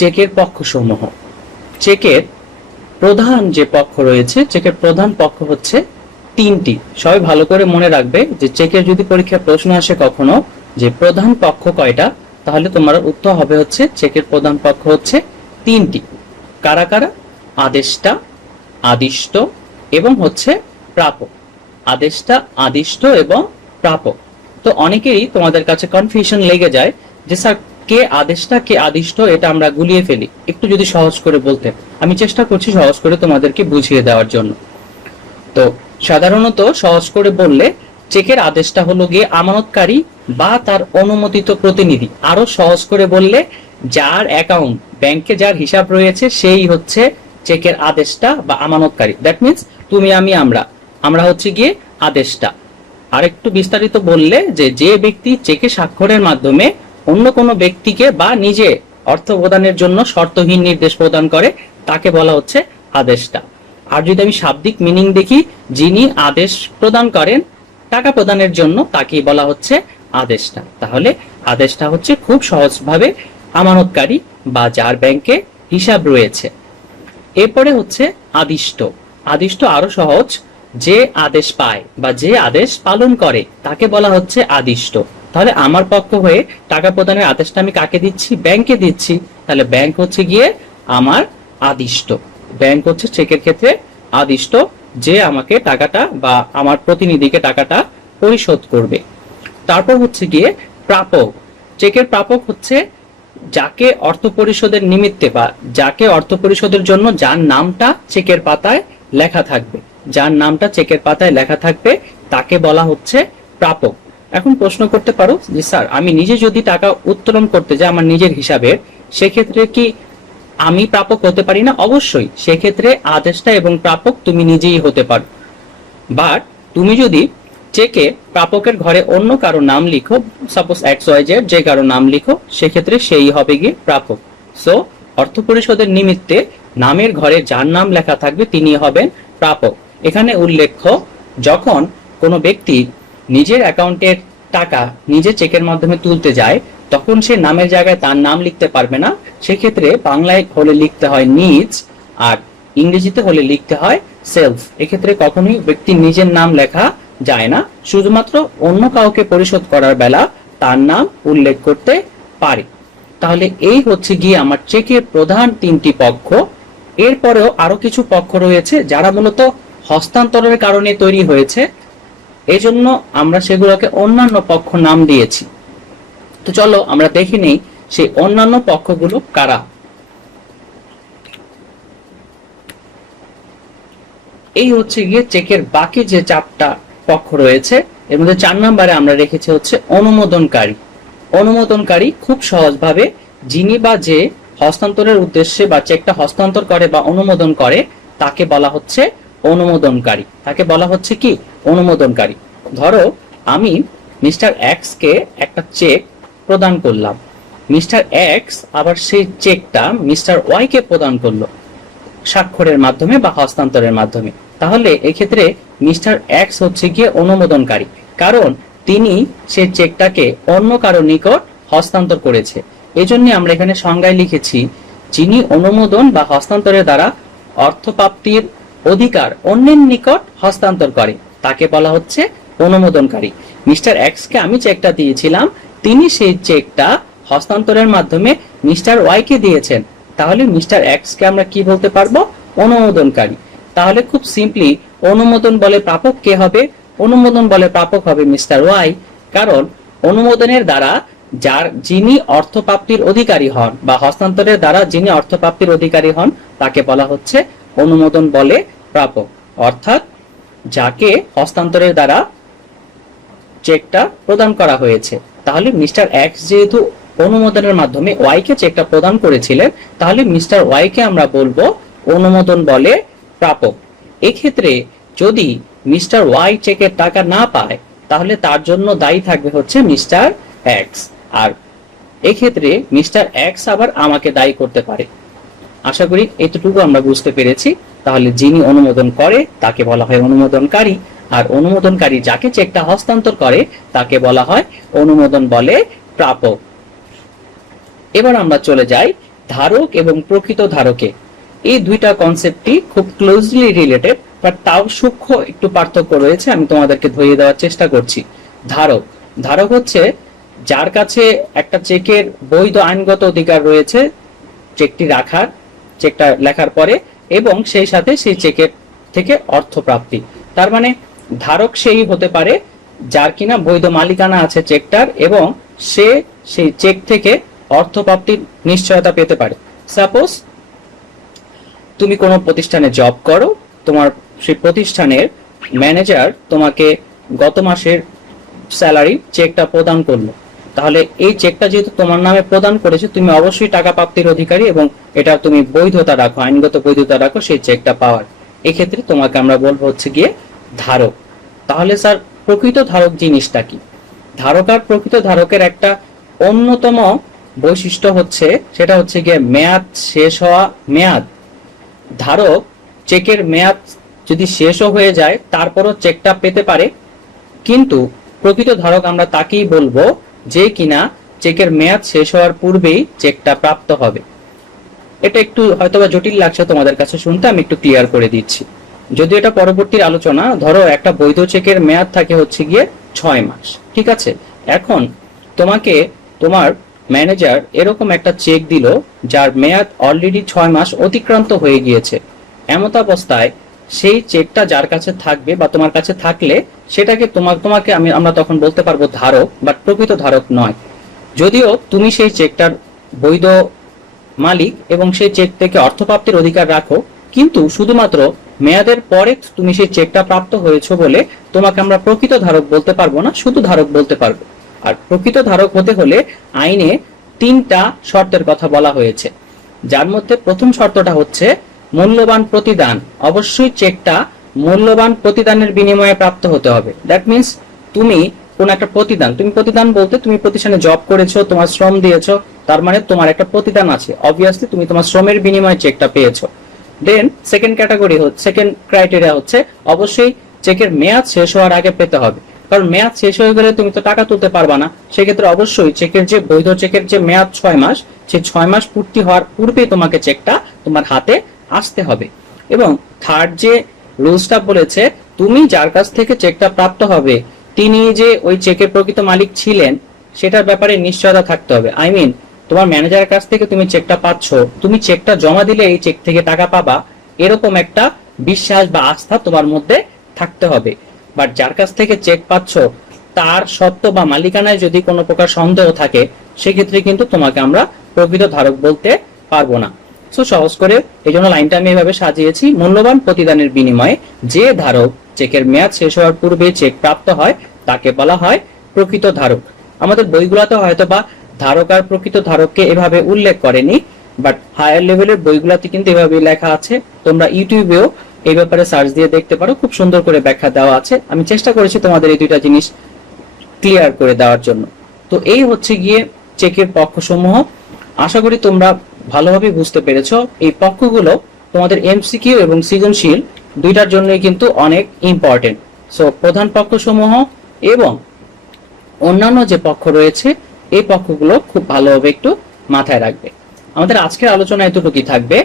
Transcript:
চেকের পক্ষসমূহ। চেকের প্রধান যে পক্ষ রয়েছে, চেকের প্রধান পক্ষ হচ্ছে তিনটি। সবাই ভালো করে মনে রাখবে যে চেকের যদি পরীক্ষায় প্রশ্ন আসে কখনো যে প্রধান পক্ষ কয়টা, তাহলে তোমার উত্তর হবে হচ্ছে চেকের প্রধান পক্ষ হচ্ছে তিনটি। কারা কারা? আদেশটা আদিষ্ট এবং হচ্ছে প্রাপক। আদেশটা আদিষ্ট এবং প্রাপক। তো অনেকেরই তোমাদের কাছে কনফিউশন লেগে যায় যে, স্যার কে আদেশটা কে আদিষ্ট, এটা আমরা গুলিয়ে ফেলি। একটু যদি সহজ করে বলতে আমি চেষ্টা করছি সহজ করে তোমাদেরকে বুঝিয়ে দেওয়ার জন্য। তো, সাধারণত সহজ করে বললে, চেকের আদেশটা হলো গিয়ে আমানতকারী বা তার অনুমোদিত প্রতিনিধি। আরও সহজ করে বললে, যার অ্যাকাউন্ট, ব্যাংকে যার হিসাব রয়েছে, সেই হচ্ছে চেকের আদেশটা বা আমানতকারী। দ্যাট মিন্স তুমি, আমি, আমরা। আমরা হচ্ছে গিয়ে আদেশটা। আর একটু বিস্তারিত বললে যে যে ব্যক্তি চেকে স্বাক্ষরের মাধ্যমে অন্য কোনো ব্যক্তিকে বা নিজে অর্থ প্রদানের জন্য শর্তহীন নির্দেশ প্রদান করে, তাকে বলা হচ্ছে আদেশটা। আর যদি আমি শাব্দিক মিনিং দেখি, যিনি আদেশ প্রদান করেন, টাকা প্রদানের জন্য তাকেই বলা হচ্ছে আদেশটা। তাহলে আদেশটা হচ্ছে খুব সহজভাবে আমানতকারী বা যার ব্যাংকে হিসাব রয়েছে। এরপরে হচ্ছে আদিষ্ট। আদিষ্ট আরও সহজ, যে আদেশ পায় বা যে আদেশ পালন করে, তাকে বলা হচ্ছে আদিষ্ট। তাহলে আমার পক্ষ হয়ে টাকা প্রদানের আদেশটা আমি কাকে দিচ্ছি? ব্যাংকে দিচ্ছি। তাহলে ব্যাংক হচ্ছে গিয়ে আমার আদিষ্ট। ব্যাংক হচ্ছে চেকের ক্ষেত্রে আদিষ্ট, যে আমাকে টাকাটা বা আমার প্রতিনিধিকে টাকাটা পরিশোধ করবে। তারপর হচ্ছে গিয়ে প্রাপক। চেকের প্রাপক হচ্ছে যাকে অর্থ পরিশোধের নিমিত্তে বা যাকে অর্থ পরিশোধের জন্য যার নামটা চেকের পাতায় লেখা থাকবে। যার নামটা চেকের পাতায় লেখা থাকবে, তাকে বলা হচ্ছে প্রাপক। এখন প্রশ্ন করতে পারো যে, স্যার, আমি নিজে যদি টাকা উত্তোলন করতে যাই আমার নিজের হিসাবে, সেক্ষেত্রে কি আমি প্রাপক হতে পারি না? অবশ্যই, সেক্ষেত্রে আদেশটা এবং প্রাপক তুমি নিজেই হতে পারো। বাট তুমি যদি চেকে প্রাপকের ঘরে অন্য কারও নাম লিখো সাপোজ এক্স ওয়াই জেড যে কারও নাম লিখো, সেক্ষেত্রে সেই হবে গিয়ে প্রাপক। সো অর্থ পরিশোধের নিমিত্তে নামের ঘরে যার নাম লেখা থাকবে তিনি হবেন প্রাপক। এখানে উল্লেখ্য, যখন কোনো ব্যক্তি নিজের অ্যাকাউন্টের টাকা নিজে চেকের মাধ্যমে তুলতে যায়, তখন সে নামের জায়গায় তার নাম লিখতে পারবে না। সেক্ষেত্রে বাংলায় হলে লিখতে হয় নিজ আর ইংরেজিতে হলে লিখতে হয় সেলফ এক্ষেত্রে কখনোই ব্যক্তির নিজের নাম লেখা যায় না। শুধুমাত্র অন্য কাউকে পরিশোধ করার বেলা তার নাম উল্লেখ করতে পারে। তাহলে এই হচ্ছে গিয়ে আমার চেকের প্রধান তিনটি পক্ষ। এরপরেও আরও কিছু পক্ষ রয়েছে যারা মূলত হস্তান্তরের কারণে তৈরি হয়েছে। এজন্য আমরা সেগুলোকে অন্যান্য পক্ষ নাম দিয়েছি। তো চলো আমরা দেখে নেই সেই অন্যান্য পক্ষগুলো কারা। এই হচ্ছে গিয়ে চেকের বাকি যে চারটা পক্ষ রয়েছে, এর মধ্যে চার নম্বরে আমরা রেখেছি হচ্ছে অনুমোদনকারী। অনুমোদনকারী খুব সহজভাবে যিনি বা যে হস্তান্তরের উদ্দেশ্যে বা চেকটা হস্তান্তর করে বা অনুমোদন করে, তাকে বলা হচ্ছে অনুমোদনকারী। তাকে বলা হচ্ছে কি? অনুমোদনকারী। ধরো, আমি মিস্টার এক্স কে একটা চেক প্রদান করলাম। মিস্টার এক্স আবার সেই চেকটা মিস্টার ওয়াই কে প্রদান করল স্বাক্ষরের মাধ্যমে বা হস্তান্তরের মাধ্যমে। তাহলে এক্ষেত্রে মিস্টার এক্স হচ্ছে গিয়ে অনুমোদনকারী। কারণ তিনি সে চেকটাকে অন্য কারও নিকট হস্তান্তর করেছে। এজন্য আমরা এখানে সংজ্ঞায় লিখেছি, যিনি অনুমোদন বা হস্তান্তরের দ্বারা অর্থপ্রাপ্তির অধিকার অন্যের নিকট হস্তান্তর করে। তাকে বলা হচ্ছে অনুমোদনকারী। মিস্টার এক্স কে আমি চেকটা দিয়েছিলাম, তিনি সেই চেকটা হস্তান্তরের মাধ্যমে মিস্টার ওয়াই কে দিয়েছেন। তাহলে মিস্টার এক্স কে আমরা কি বলতে পারব? অনুমোদনকারী। তাহলে খুব সিম্পলি অনুমোদন বলে প্রাপক কে হবে? অনুমোদন বলে প্রাপক হবে মিস্টার ওয়াই। কারণ অনুমোদনের দ্বারা যার, যিনি অর্থপ্রাপ্তির অধিকারী হন বা হস্তান্তরের দ্বারা যিনি অর্থপ্রাপ্তির অধিকারী হন, তাকে বলা হচ্ছে অনুমোদন বলে প্রাপক। অর্থাৎ যাকে হস্তান্তরের দ্বারা চেকটা প্রদান করা হয়েছে। তাহলে মিস্টার এক্স যেহেতু অনুমোদনের মাধ্যমে ওয়াই কে চেকটা প্রদান করেছিলেন, তাহলে মিস্টার ওয়াই কে আমরা বলব অনুমোদন বলে প্রাপক। এক্ষেত্রে যদি মিস্টার ওয়াই চেকের টাকা না পায়, তাহলে তার জন্য দায়ী থাকবে হচ্ছে মিস্টার এক্স। আর এক্ষেত্রে মিস্টার এক্স আবার আমাকে দায়ী করতে পারে। আশা করি এতটুকু আমরা বুঝতে পেরেছি। তাহলে যিনি অনুমোদন করে, তাকে বলা হয় অনুমোদনকারী। আর অনুমোদনকারী যাকে চেকটা হস্তান্তর করে, তাকে বলা হয় অনুমোদন বলে প্রাপক। এবার আমরা চলে যাই ধারক এবং প্রকৃত ধারকে। এই দুইটা কনসেপ্টটি খুব ক্লোজলি রিলেটেড বাট তাও সূক্ষ্ম একটু পার্থক্য রয়েছে, আমি তোমাদেরকে ধরিয়ে দেওয়ার চেষ্টা করছি। ধারক। ধারক হচ্ছে যার কাছে একটা চেকের বৈধ আইনগত অধিকার রয়েছে, চেকটি রাখার। চেকটা লেখার পরে এবং সেই সাথে সেই চেকের থেকে অর্থ প্রাপ্তি তার মানে ধারক সেই হতে পারে যার কিনা বৈধ মালিকানা আছে চেকটার এবং সে সেই চেক থেকে অর্থ প্রাপ্তির নিশ্চয়তা পেতে পারে। সাপোজ তুমি কোনো প্রতিষ্ঠানে জব করো, তোমার সেই প্রতিষ্ঠানের ম্যানেজার তোমাকে গত মাসের স্যালারি চেকটা প্রদান করল। তাহলে এই চেকটা যেহেতু তোমার নামে প্রদান করেছে, তুমি অবশ্যই টাকা প্রাপ্তির অধিকারী এবং এটা তুমি বৈধতা রাখো, আইনগত বৈধতা রাখো সেই চেকটা পাওয়ার। এক্ষেত্রে তোমাকে আমরা বলব হচ্ছে গিয়ে ধারক। তাহলে স্যার, প্রকৃত ধারক জিনিসটা কি? ধারক আর প্রকৃত ধারকের একটা অন্যতম বৈশিষ্ট্য হচ্ছে, সেটা হচ্ছে গিয়ে মেয়াদ শেষ হওয়া মেয়াদ। ধারক চেকের মেয়াদ যদি শেষও হয়ে যায়, তারপরও চেকটা পেতে পারে। কিন্তু প্রকৃত ধারক আমরা তাকেই বলব যে কিনা চেকের মেয়াদ শেষ হওয়ার পূর্বেই চেকটা প্রাপ্ত হবে। এটা একটু হয়তোবা জটিল লাগছে তোমাদের কাছে শুনতে, আমি একটু ক্লিয়ার করে দিচ্ছি। যদি এটা পরবর্তীর আলোচনা, ধরো একটা বৈধ চেকের মেয়াদ থাকে হচ্ছে গিয়ে ছয় মাস, ঠিক আছে? এখন তোমাকে, তোমার ম্যানেজার এরকম একটা চেক দিল, যার মেয়াদ অলরেডি ছয় মাস অতিক্রান্ত হয়ে গিয়েছে। এমত অবস্থায় সেই চেকটা যার কাছে থাকবে বা তোমার কাছে থাকলে সেটাকে তোমার, তোমাকে আমি, আমরা তখন বলতে পারব ধারক বাট প্রকৃত ধারক নয়। যদিও তুমি সেই চেকটার বৈধ মালিক এবং সেই চেক থেকে অর্থপ্রাপ্তির অধিকার রাখো, কিন্তু শুধুমাত্র মেয়াদের পরে তুমি সেই চেকটা প্রাপ্ত হয়েছো বলে তোমাকে আমরা প্রকৃত ধারক বলতে পারব না, শুধু ধারক বলতে পারব। আর প্রকৃত ধারক হতে হলে আইনে তিনটা শর্তের কথা বলা হয়েছে। যার মধ্যে প্রথম শর্তটা হচ্ছে মূল্যবান প্রতিদান। অবশ্যই চেকটা মূল্যবান প্রতিদানের বিনিময়ে প্রাপ্ত হতে হবে। দ্যাট মিন্স তুমি কোন একটা প্রতিদান তুমি প্রতিদান বলতে তুমি প্রতিষ্ঠানে জব করেছ, তোমার শ্রম দিয়েছ, তার মানে তোমার একটা প্রতিদান আছে। অবভিয়াসলি তুমি তোমার শ্রমের বিনিময়ে চেকটা পেয়েছ। Then second category second criteria হচ্ছে অবশ্যই চেকের মেয়াদ শেষ হওয়ার আগে পেতে হবে। কারণ মেয়াদ শেষ হয়ে গেলে তুমি তো টাকা তুলতে পারবা না। সেক্ষেত্রে অবশ্যই চেকের যে বৈধ চেকের যে মেয়াদ ছয় মাস, সেই ছয় মাস পূর্তি হওয়ার পূর্বেই তোমাকে চেকটা তোমার হাতে আসতে হবে। এবং থার্ড যে রুলসটা বলেছে, তুমি যার কাছ থেকে চেকটা প্রাপ্ত হবে, তিনি যে ওই চেকের প্রকৃত মালিক ছিলেন, সেটার ব্যাপারে নিশ্চয়তা থাকতে হবে। আই মিন তোমার ম্যানেজারের কাছ থেকে তুমি চেকটা পাচ্ছ, তুমি চেকটা জমা দিলে এই চেক থেকে টাকা পাবা, এরকম একটা বিশ্বাস বা আস্থা তোমার মধ্যে থাকতে হবে। বাট যার কাছ থেকে চেক পাচ্ছ, তার সত্য বা মালিকানায় যদি কোনো প্রকার সন্দেহ থাকে, সেক্ষেত্রে কিন্তু তোমাকে আমরা প্রকৃত ধারক বলতে পারব না। সো সহজ করে এই জন্য লাইনটা আমি এভাবে সাজিয়েছি। মূল্যবান প্রতিদানের বিনিময়ে যে ধারক চেকের মেয়াদ শেষ হওয়ার পূর্বে চেক প্রাপ্ত হয়, তাকে বলা হয় প্রকৃত ধারক। আমাদের বইগুলোতে হয়তো বা ধারক আর প্রকৃত ধারককে এভাবে উল্লেখ করেনি বাট হায়ার লেভেলের বইগুলাতে কিন্তু এভাবে লেখা আছে। তোমরা ইউটিউবেও এই ব্যাপারে সার্চ দিয়ে দেখতে পারো, খুব সুন্দর করে ব্যাখ্যা দেওয়া আছে। আমি চেষ্টা করেছি তোমাদের এই দুইটা জিনিস ক্লিয়ার করে দেওয়ার জন্য। তো এই হচ্ছে গিয়ে চেকের পক্ষসমূহ। আশা করি তোমরা ভালোভাবে বুঝতে পেরেছ, এই পক্ষগুলো তোমাদের এমসিকিউ এবং সৃজনশীল দুইটার জন্যই কিন্তু অনেক ইম্পর্টেন্ট সো প্রধান পক্ষসমূহ এবং অন্যান্য যে পক্ষ রয়েছে, এই পক্ষগুলো খুব ভালোভাবে একটু মাথায় রাখবে। আমাদের আজকের আলোচনা এতটুকুই থাকবে।